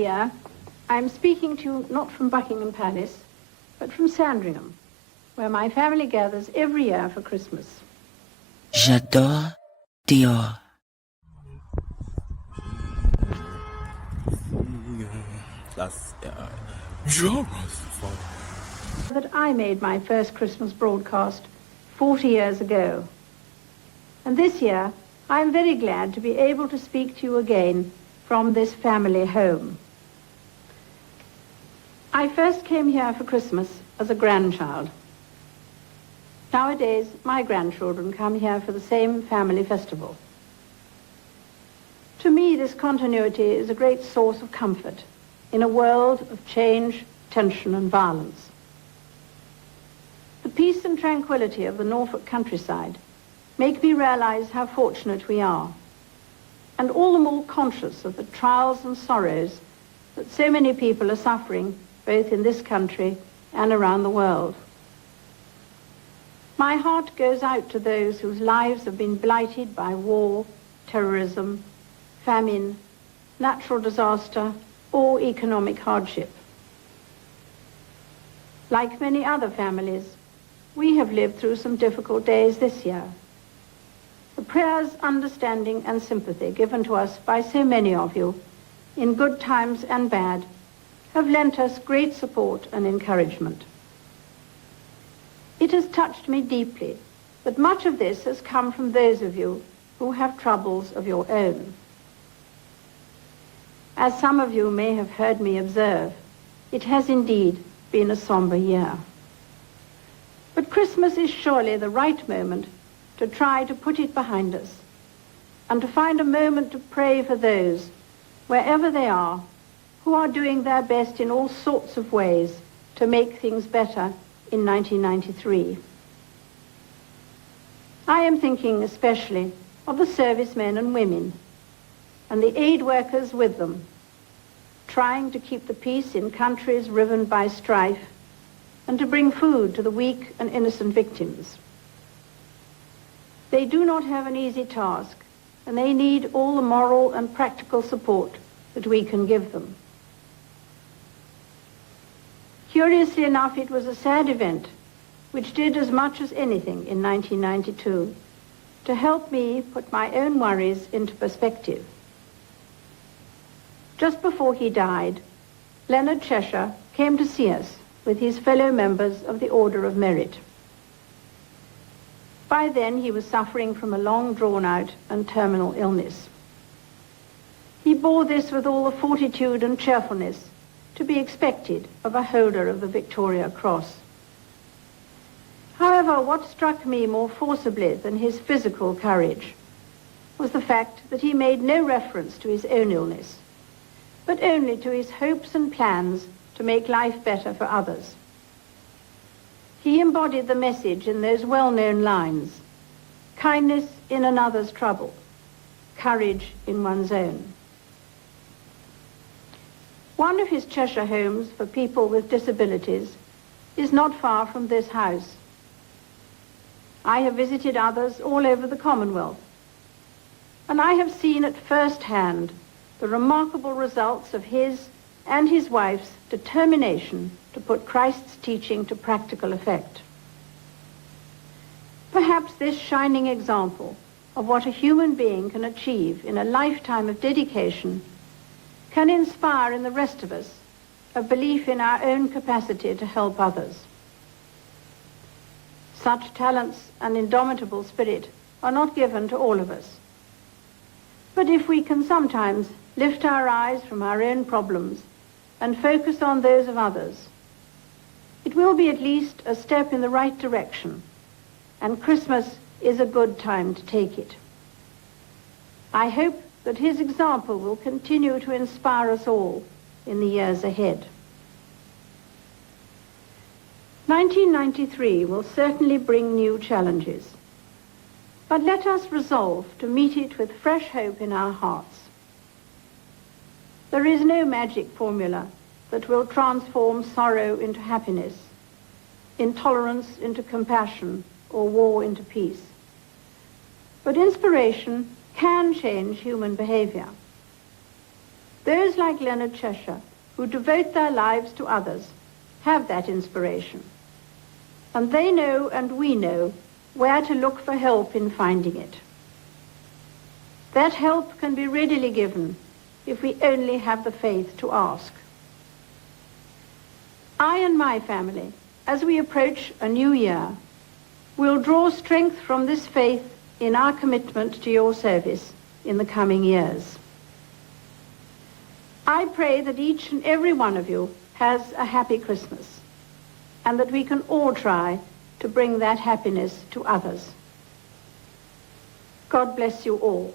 year, I'm speaking to you not from Buckingham Palace, but from Sandringham, where my family gathers every year for Christmas. J'adore Dior. That I made my first Christmas broadcast 40 years ago. And this year, I'm very glad to be able to speak to you again from this family home. I first came here for Christmas as a grandchild. Nowadays, my grandchildren come here for the same family festival. To me, this continuity is a great source of comfort in a world of change, tension, and violence. The peace and tranquility of the Norfolk countryside make me realize how fortunate we are, and all the more conscious of the trials and sorrows that so many people are suffering both in this country and around the world. My heart goes out to those whose lives have been blighted by war, terrorism, famine, natural disaster, or economic hardship. Like many other families, we have lived through some difficult days this year. The prayers, understanding, and sympathy given to us by so many of you, in good times and bad, have lent us great support and encouragement. It has touched me deeply that much of this has come from those of you who have troubles of your own. As some of you may have heard me observe, it has indeed been a somber year. But Christmas is surely the right moment to try to put it behind us and to find a moment to pray for those, wherever they are, who are doing their best in all sorts of ways to make things better in 1993. I am thinking especially of the servicemen and women and the aid workers with them, trying to keep the peace in countries riven by strife and to bring food to the weak and innocent victims. They do not have an easy task, and they need all the moral and practical support that we can give them. Curiously enough, it was a sad event which did as much as anything in 1992 to help me put my own worries into perspective. Just before he died, Leonard Cheshire came to see us with his fellow members of the Order of Merit. By then, he was suffering from a long drawn-out and terminal illness. He bore this with all the fortitude and cheerfulness to be expected of a holder of the Victoria Cross. However, what struck me more forcibly than his physical courage was the fact that he made no reference to his own illness, but only to his hopes and plans to make life better for others. He embodied the message in those well-known lines: kindness in another's trouble, courage in one's own. One of his Cheshire homes for people with disabilities is not far from this house. I have visited others all over the Commonwealth, and I have seen at first hand the remarkable results of his and his wife's determination to put Christ's teaching to practical effect. Perhaps this shining example of what a human being can achieve in a lifetime of dedication can inspire in the rest of us a belief in our own capacity to help others. Such talents and indomitable spirit are not given to all of us. But if we can sometimes lift our eyes from our own problems and focus on those of others, it will be at least a step in the right direction, and Christmas is a good time to take it. I hope that his example will continue to inspire us all in the years ahead. 1993 will certainly bring new challenges, but let us resolve to meet it with fresh hope in our hearts. There is no magic formula that will transform sorrow into happiness, intolerance into compassion, or war into peace. But inspiration can change human behavior. Those like Leonard Cheshire, who devote their lives to others, have that inspiration. And they know, and we know, where to look for help in finding it. That help can be readily given if we only have the faith to ask. I and my family, as we approach a new year, will draw strength from this faith in our commitment to your service in the coming years. I pray that each and every one of you has a happy Christmas, and that we can all try to bring that happiness to others. God bless you all.